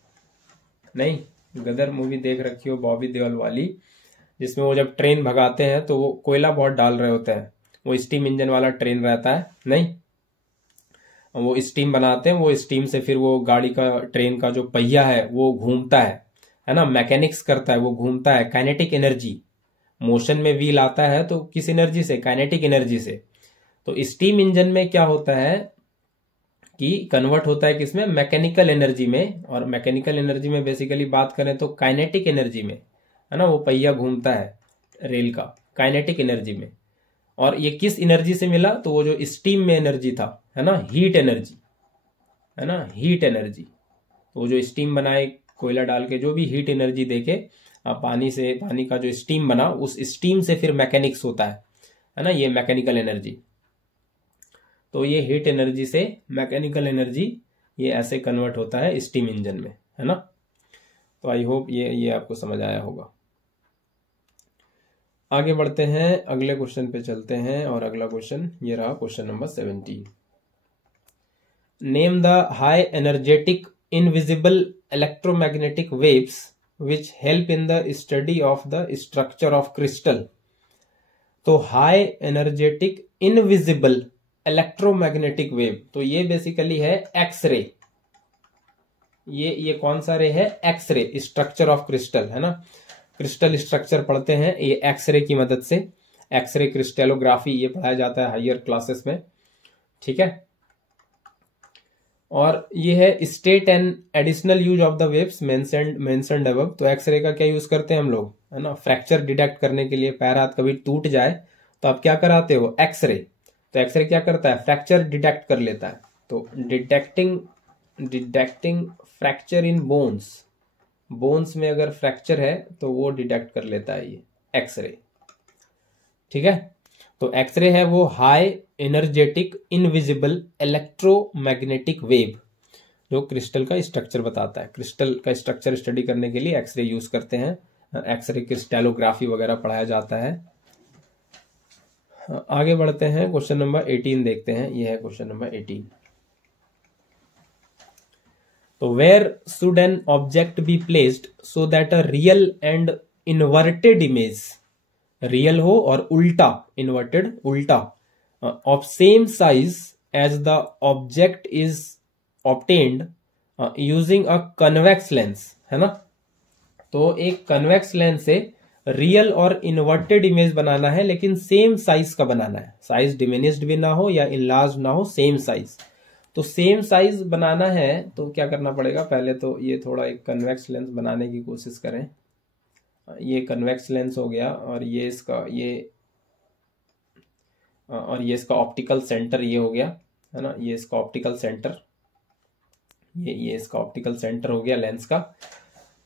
नहीं गदर मूवी देख रखी हो बॉबी देओल वाली, जिसमें वो जब ट्रेन भगाते हैं तो वो कोयला बहुत डाल रहे होते हैं, वो स्टीम इंजन वाला ट्रेन रहता है. नहीं, वो स्टीम बनाते हैं, वो स्टीम से फिर वो गाड़ी का ट्रेन का जो पहिया है वो घूमता है ना, मैकेनिक्स करता है, वो घूमता है. काइनेटिक एनर्जी, मोशन में व्हील आता है तो किस एनर्जी से, काइनेटिक एनर्जी से. तो स्टीम इंजन में क्या होता है कि कन्वर्ट होता है किसमें, मैकेनिकल एनर्जी में. और मैकेनिकल एनर्जी में बेसिकली बात करें तो काइनेटिक एनर्जी में, है ना, वो पहिया घूमता है रेल का, काइनेटिक एनर्जी में. और ये किस एनर्जी से मिला, तो वो जो स्टीम में एनर्जी था, है ना, हीट एनर्जी, है ना, हीट एनर्जी. तो वो जो स्टीम बनाए कोयला डाल के, जो भी हीट एनर्जी देके पानी से, पानी का जो स्टीम बना, उस स्टीम से फिर मैकेनिक्स होता है ना, ये मैकेनिकल एनर्जी. तो ये हीट एनर्जी से मैकेनिकल एनर्जी, ये ऐसे कन्वर्ट होता है स्टीम इंजन में, है ना. तो आई होप ये आपको समझ आया होगा. आगे बढ़ते हैं, अगले क्वेश्चन पे चलते हैं, और अगला क्वेश्चन ये रहा question number 17. Name the high energetic invisible electromagnetic waves which help in the study of the structure of crystal. तो high energetic invisible electromagnetic wave, तो ये बेसिकली है एक्सरे. ये कौन सा रे है, एक्सरे, स्ट्रक्चर ऑफ क्रिस्टल, है ना. क्रिस्टल स्ट्रक्चर पढ़ते हैं ये एक्सरे की मदद से. एक्सरे क्रिस्टलोग्राफी ये पढ़ाया जाता है हायर क्लासेस में. ठीक है, और ये है state and additional use of the waves mentioned above. तो एक्सरे का क्या यूज करते हैं हम लोग, है ना, फ्रैक्चर डिटेक्ट करने के लिए. पैर हाथ कभी टूट जाए तो आप क्या कराते हो, एक्सरे. तो एक्सरे क्या करता है, फ्रैक्चर डिटेक्ट कर लेता है. तो डिटेक्टिंग फ्रैक्चर इन बोन्स में अगर फ्रैक्चर है तो वो डिटेक्ट कर लेता है ये एक्सरे. ठीक है, तो एक्सरे है वो high energetic invisible electromagnetic wave, जो क्रिस्टल का स्ट्रक्चर बताता है. क्रिस्टल का स्ट्रक्चर स्टडी करने के लिए एक्सरे यूज करते हैं. एक्सरे क्रिस्टलोग्राफी वगैरह पढ़ाया जाता है. आगे बढ़ते हैं, क्वेश्चन नंबर 18 देखते हैं. यह है क्वेश्चन नंबर 18. तो where should an object be placed so that a real and inverted image, real हो और उल्टा, इन्वर्टेड उल्टा, of same size as the object is obtained using a convex lens, है ना. तो एक कन्वेक्स लेंस से रियल और इन्वर्टेड इमेज बनाना है, लेकिन सेम साइज का बनाना है. साइज डिमिनिश्ड भी ना हो या इनलार्ज ना हो, सेम साइज. तो सेम साइज बनाना है तो क्या करना पड़ेगा, पहले तो ये थोड़ा एक कन्वेक्स लेंस बनाने की कोशिश करें. ये कन्वेक्स लेंस हो गया, और ये इसका ऑप्टिकल सेंटर ये हो गया, है ना. ये इसका ऑप्टिकल सेंटर, ये इसका ऑप्टिकल सेंटर हो गया लेंस का.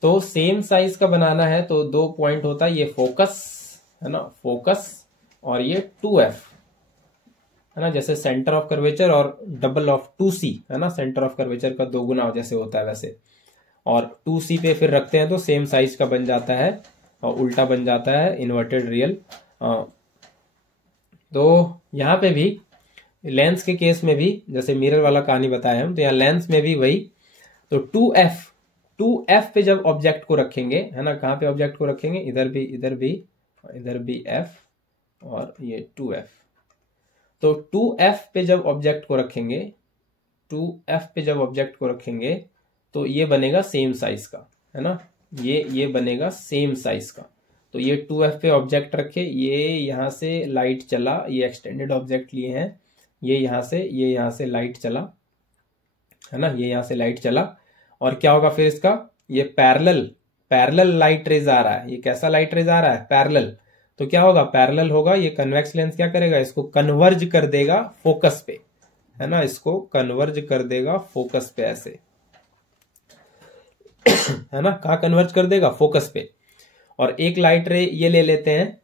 तो सेम साइज का बनाना है तो 2 पॉइंट होता है, ये फोकस, है ना, फोकस, और ये 2F, है ना, जैसे सेंटर ऑफ कर्वेचर और डबल ऑफ 2C, है ना, सेंटर ऑफ कर्वेचर का 2 गुना जैसे होता है वैसे. और 2C पे फिर रखते हैं तो सेम साइज का बन जाता है, और उल्टा बन जाता है इन्वर्टेड रियल. तो यहाँ पे भी लेंस के केस में भी जैसे मिरर वाला कहानी बताया हम, तो यहाँ लेंस में भी वही। तो 2f पे जब ऑब्जेक्ट को रखेंगे, है ना, कहाँ पे ऑब्जेक्ट को रखेंगे, इधर भी f और ये 2f। तो 2f पे जब ऑब्जेक्ट को रखेंगे, 2f पे जब ऑब्जेक्ट को रखेंगे तो ये बनेगा सेम साइज का, है ना, ये बनेगा सेम साइज का। तो ये 2f पे ऑब्जेक्ट रखे, ये यहाँ से लाइट चला, ये एक्सटेंडेड ऑब्जेक्ट लिए हैं, ये यहाँ से लाइट चला, है ना, ये यहाँ से लाइट चला। और क्या होगा फिर इसका, ये पैरेलल लाइट रेज आ रहा है। ये कैसा लाइट रेज आ रहा है, पैरेलल। तो क्या होगा, पैरेलल होगा, ये कन्वेक्स लेंस क्या करेगा, इसको कन्वर्ज कर देगा फोकस पे, है ना, इसको कन्वर्ज कर देगा फोकस पे ऐसे, है ना, कहाँ कन्वर्ज कर देगा, फोकस पे। और एक लाइट रे ये ले लेते हैं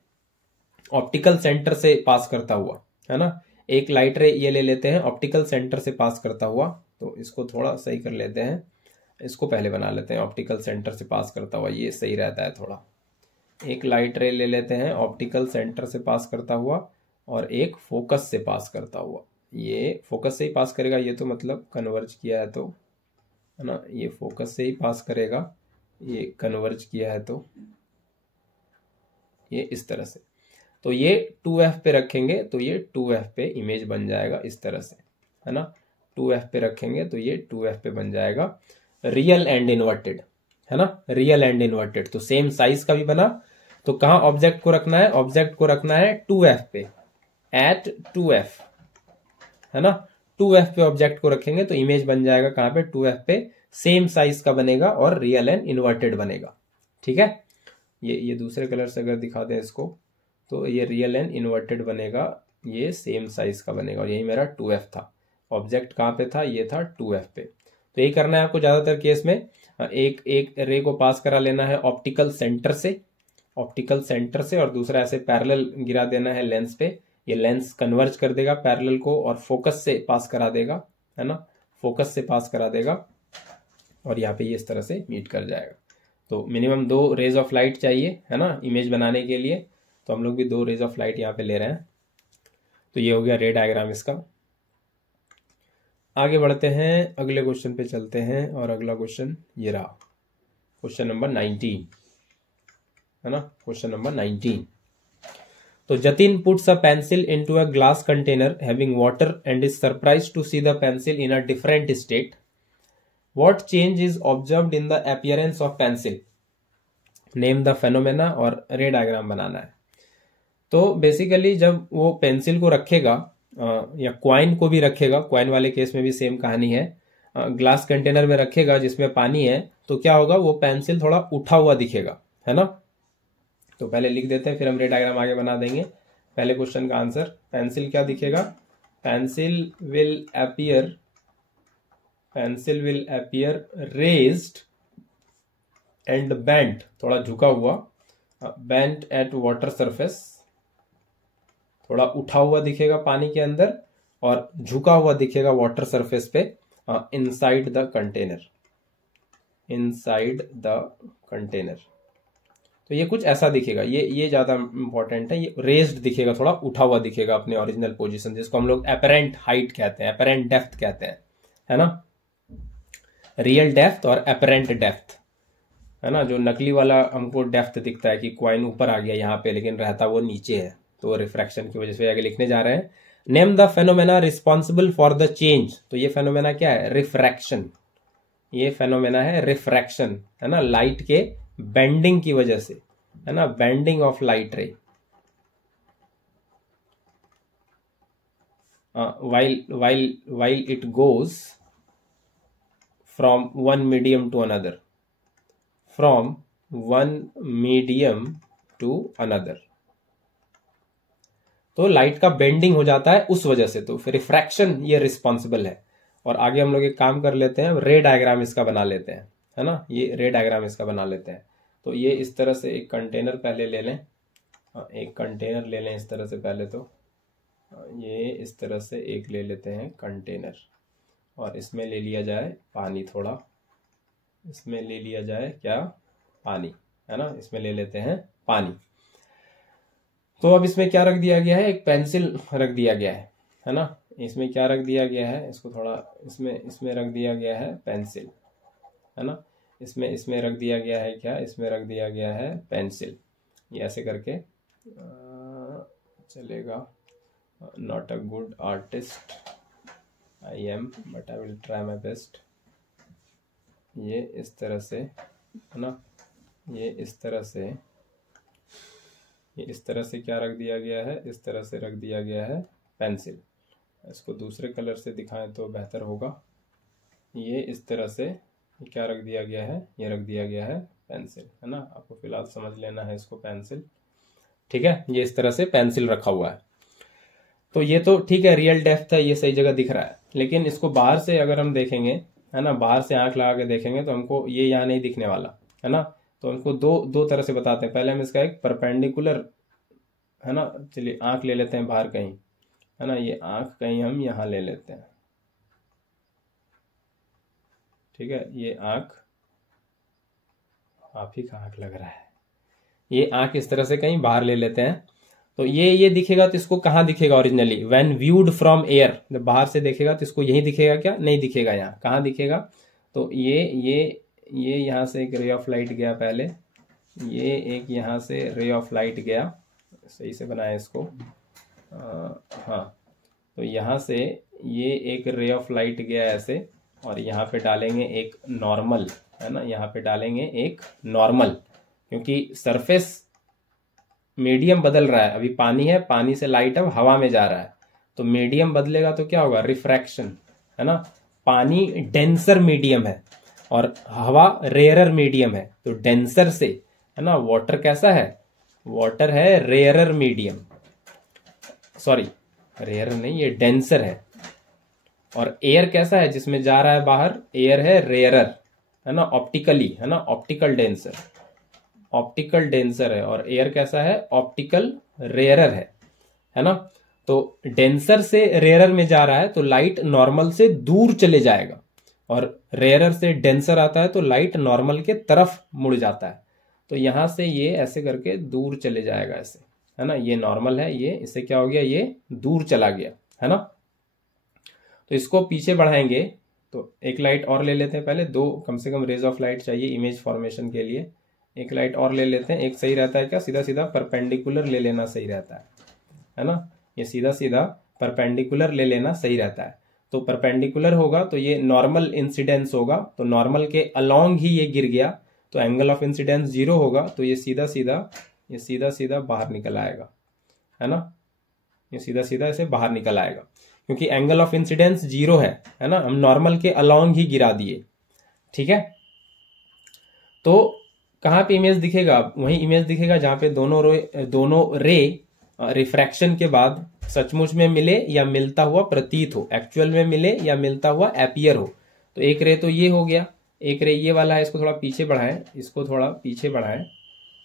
ऑप्टिकल सेंटर से पास करता हुआ, है ना, एक लाइट रे ये ले लेते हैं ऑप्टिकल सेंटर से पास करता हुआ। तो इसको थोड़ा सही कर लेते हैं, इसको पहले बना लेते हैं ऑप्टिकल सेंटर से पास करता हुआ, ये सही रहता है थोड़ा। एक लाइट रे ले लेते हैं ऑप्टिकल सेंटर से पास करता हुआ और एक फोकस से पास करता हुआ। ये फोकस से ही पास करेगा, ये तो मतलब कन्वर्ज किया है तो, है ना, ये फोकस से ही पास करेगा, ये कन्वर्ज किया है तो ये इस तरह से। तो ये 2f पे रखेंगे तो ये 2f पे इमेज बन जाएगा इस तरह से, है ना, 2f पे रखेंगे तो ये 2f पे बन जाएगा रियल एंड इन्वर्टेड, है ना, रियल एंड इन्वर्टेड। तो सेम साइज का भी बना। तो कहाँ ऑब्जेक्ट को रखना है, ऑब्जेक्ट को रखना है 2f पे, एट 2f, है ना, 2f पे ऑब्जेक्ट को रखेंगे तो इमेज बन जाएगा कहाँ पे, 2f पे, सेम साइज का बनेगा और रियल एंड इन्वर्टेड बनेगा। ठीक है, ये दूसरे कलर से अगर दिखा दें इसको, तो ये रियल एंड इन्वर्टेड बनेगा, ये सेम साइज का बनेगा। और यही मेरा 2f था, ऑब्जेक्ट कहाँ पे था, ये था 2f पे। तो यही करना है आपको ज्यादातर केस में। एक रे को पास करा लेना है ऑप्टिकल सेंटर से और दूसरा ऐसे पैरेलल गिरा देना है लेंस पे। ये लेंस कन्वर्ज कर देगा पैरेलल को और फोकस से पास करा देगा, है ना, फोकस से पास करा देगा और यहाँ पे ये इस तरह से मीट कर जाएगा। तो मिनिमम 2 रेज ऑफ लाइट चाहिए, है ना, इमेज बनाने के लिए। तो हम लोग भी 2 रेज ऑफ लाइट यहाँ पे ले रहे हैं। तो ये हो गया रे डायग्राम इसका। आगे बढ़ते हैं, अगले क्वेश्चन पे चलते हैं और अगला क्वेश्चन ये रहा, क्वेश्चन नंबर 19, है ना, क्वेश्चन नंबर 19। तो Jatin puts a pencil into a glass container having water and is surprised to see the pencil in a different state. What change is observed in the appearance of pencil, name the phenomena और ray diagram बनाना है। तो basically जब वो pencil को रखेगा या coin को भी रखेगा, क्वाइन वाले केस में भी सेम कहानी है, ग्लास कंटेनर में रखेगा जिसमें पानी है, तो क्या होगा, वो पेंसिल थोड़ा उठा हुआ दिखेगा, है ना। तो पहले लिख देते हैं, फिर हम रे डायग्राम आगे बना देंगे। पहले क्वेश्चन का आंसर, पेंसिल क्या दिखेगा, pencil will appear raised and bent, थोड़ा झुका हुआ, बेंट एट वाटर सरफेस, थोड़ा उठा हुआ दिखेगा पानी के अंदर और झुका हुआ दिखेगा वाटर सरफेस पे, इनसाइड द कंटेनर। तो ये कुछ ऐसा दिखेगा, ये ज्यादा इंपॉर्टेंट है। ये रेज्ड दिखेगा, थोड़ा उठा हुआ दिखेगा अपने ओरिजिनल पोजीशन, जिसको हम लोग एपरेंट हाइट कहते हैं, एपरेंट डेप्थ कहते हैं, है ना, रियल डेप्थ और एपरेंट डेप्थ, है ना। जो नकली वाला हमको डेप्थ दिखता है कि क्वाइन ऊपर आ गया यहाँ पे, लेकिन रहता वो नीचे है, तो रिफ्रैक्शन की वजह से आगे लिखने जा रहे हैं। Name the phenomena responsible for the change. तो ये फेनोमेना क्या है, रिफ्रैक्शन, ये फेनोमेना है रिफ्रैक्शन, है ना, लाइट के बेंडिंग की वजह से, है ना, बेंडिंग ऑफ लाइट रे। while it goes from one medium to another, from one medium to another। तो लाइट का बेंडिंग हो जाता है उस वजह से, तो फिर रिफ्रैक्शन ये रिस्पॉन्सिबल है। और आगे हम लोग एक काम कर लेते हैं, रे डायग्राम इसका बना लेते हैं, है ना, ये रे डायग्राम इसका बना लेते हैं। तो ये इस तरह से एक कंटेनर पहले ले लें, एक कंटेनर ले लें इस तरह से पहले, तो ये इस तरह से एक ले लेते हैं कंटेनर और इसमें ले लिया जाए पानी, थोड़ा इसमें ले लिया जाए क्या, पानी, है ना, इसमें ले लेते हैं पानी। तो अब इसमें क्या रख दिया गया है, एक पेंसिल रख दिया गया है ना। इसमें क्या रख दिया गया है, इसको थोड़ा इसमें रख दिया गया है पेंसिल, है ना। इसमें रख दिया गया है क्या, इसमें रख दिया गया है पेंसिल। ये ऐसे करके चलेगा। Not a good artist I am, but I will try my best. ये इस तरह से, है ना, ये इस तरह से क्या रख दिया गया है, इस तरह से रख दिया गया है पेंसिल। इसको दूसरे कलर से दिखाएं तो बेहतर होगा। ये इस तरह से क्या रख दिया गया है, ये रख दिया गया है पेंसिल, है ना। आपको फिलहाल समझ लेना है इसको पेंसिल, ठीक है। ये इस तरह से पेंसिल रखा हुआ है। तो ये तो ठीक है, रियल डेप्थ है, ये सही जगह दिख रहा है। लेकिन इसको बाहर से अगर हम देखेंगे, है ना, बाहर से आंख लगा के देखेंगे तो हमको ये यहाँ नहीं दिखने वाला, है ना। तो हमको दो तरह से बताते हैं। पहले हम इसका एक परपेंडिकुलर, है ना, चलिए आंख ले लेते हैं बाहर कहीं, है ना। ये आंख कहीं हम यहाँ ले लेते हैं, ठीक है। ये आंख, आप ही का आंख लग रहा है, ये आंख इस तरह से कहीं बाहर ले लेते हैं। तो ये दिखेगा, तो इसको कहाँ दिखेगा originally, when viewed from air. जब बाहर से देखेगा तो इसको यही दिखेगा क्या, नहीं दिखेगा, यहाँ कहाँ दिखेगा। तो ये यहाँ से एक रे ऑफ लाइट गया पहले, ये एक यहाँ से रे ऑफ लाइट गया, सही से बनाया इसको, हाँ। तो यहाँ से ये एक रे ऑफ लाइट गया ऐसे, और यहाँ पे डालेंगे एक नॉर्मल, है ना, यहाँ पे डालेंगे एक नॉर्मल, क्योंकि सरफेस मीडियम बदल रहा है। अभी पानी है, पानी से लाइट अब हवा में जा रहा है, तो मीडियम बदलेगा तो क्या होगा, रिफ्रैक्शन, है ना। पानी डेंसर मीडियम है और हवा रेयरर मीडियम है, तो डेंसर से, है ना, वाटर कैसा है, वाटर है रेयरर मीडियम, सॉरी रेयरर नहीं, ये डेंसर है। और एयर कैसा है, जिसमें जा रहा है बाहर, एयर है रेयरर, है ना, ऑप्टिकली, है ना, ऑप्टिकल डेंसर, ऑप्टिकल डेंसर है। और एयर कैसा है, ऑप्टिकल रेयरर है ना। तो डेंसर से रेयरर में जा रहा है तो लाइट नॉर्मल से दूर चले जाएगा, और रेयरर से डेंसर आता है तो लाइट नॉर्मल के तरफ मुड़ जाता है। तो यहां से ये ऐसे करके दूर चले जाएगा ऐसे, है ना। ये नॉर्मल है, ये इससे क्या हो गया, ये दूर चला गया, है ना। तो इसको पीछे बढ़ाएंगे तो एक लाइट और ले लेते हैं। पहले दो कम से कम रेज ऑफ लाइट चाहिए इमेज फॉर्मेशन के लिए। एक लाइट और ले लेते हैं। एक सही रहता है क्या, सीधा सीधा परपेंडिकुलर ले लेना सही रहता है ना। ये सीधा सीधा परपेंडिकुलर ले लेना सही रहता है। तो परपेंडिकुलर होगा तो ये नॉर्मल इंसिडेंस होगा, तो नॉर्मल के अलोंग ही ये गिर गया, तो एंगल ऑफ इंसिडेंस 0 होगा, तो ये सीधा सीधा बाहर निकल आएगा, है ना। ये सीधा सीधा ऐसे बाहर निकल आएगा, क्योंकि एंगल ऑफ इंसिडेंस 0 है ना। हम नॉर्मल के अलोंग ही गिरा दिए, ठीक है। तो कहाँ पे इमेज दिखेगा, वही इमेज दिखेगा जहां पे दोनों रे रिफ्रैक्शन के बाद सचमुच में मिले या मिलता हुआ प्रतीत हो, एक्चुअल में मिले या मिलता हुआ अपीयर हो। तो एक रे तो ये हो गया, एक रे ये वाला है, इसको थोड़ा पीछे बढ़ाएं, इसको थोड़ा पीछे बढ़ाएं,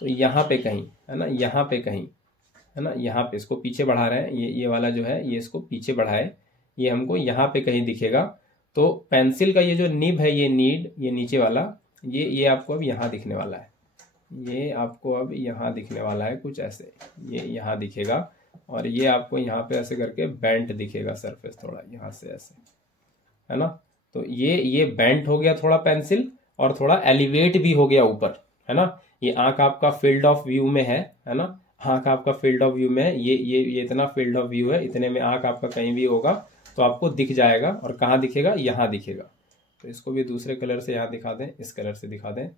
तो यहाँ पे कहीं, है ना, यहाँ पे कहीं, है ना, यहाँ पे इसको पीछे बढ़ा रहे हैं, ये वाला जो है ये इसको पीछे बढ़ाए, ये हमको यहाँ पे कहीं दिखेगा। तो पेंसिल का ये जो निब है, ये नीड, ये नीचे वाला, ये आपको अब यहाँ दिखने वाला है, ये आपको अब यहाँ दिखने वाला है कुछ ऐसे, ये यहाँ दिखेगा, और ये आपको यहाँ पे ऐसे करके बेंट दिखेगा सरफेस थोड़ा यहाँ से ऐसे, है ना। तो ये बेंट हो गया थोड़ा पेंसिल, और थोड़ा एलिवेट भी हो गया ऊपर, है ना। ये आंख आपका फील्ड ऑफ व्यू में है ना, आंख आपका फील्ड ऑफ व्यू में है, ये इतना फील्ड ऑफ व्यू है, इतने में आंख आपका कहीं भी होगा तो आपको दिख जाएगा। और कहाँ दिखेगा, यहाँ दिखेगा। तो इसको भी दूसरे कलर से यहाँ दिखा दें, इस कलर से दिखा दें।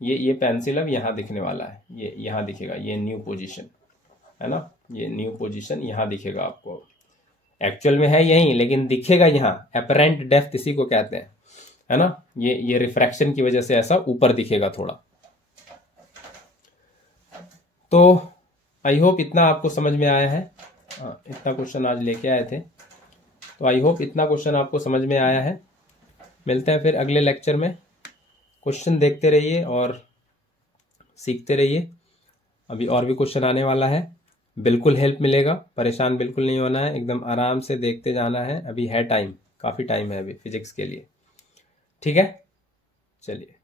ये पेंसिल अब यहाँ दिखने वाला है, ये यहाँ दिखेगा, ये न्यू पोजीशन, है ना, ये न्यू पोजीशन यहाँ दिखेगा आपको। एक्चुअल में है यही, लेकिन दिखेगा यहाँ, अपरेंट डेप्थ इसी को कहते हैं, है ना। ये रिफ्रैक्शन की वजह से ऐसा ऊपर दिखेगा थोड़ा। तो आई होप इतना आपको समझ में आया है। इतना क्वेश्चन आज लेके आए थे, तो आई होप इतना क्वेश्चन आपको समझ में आया है। मिलते हैं फिर अगले लेक्चर में। क्वेश्चन देखते रहिए और सीखते रहिए। अभी और भी क्वेश्चन आने वाला है, बिल्कुल हेल्प मिलेगा, परेशान बिल्कुल नहीं होना है, एकदम आराम से देखते जाना है। अभी है टाइम, काफ़ी टाइम है अभी फिजिक्स के लिए, ठीक है। चलिए।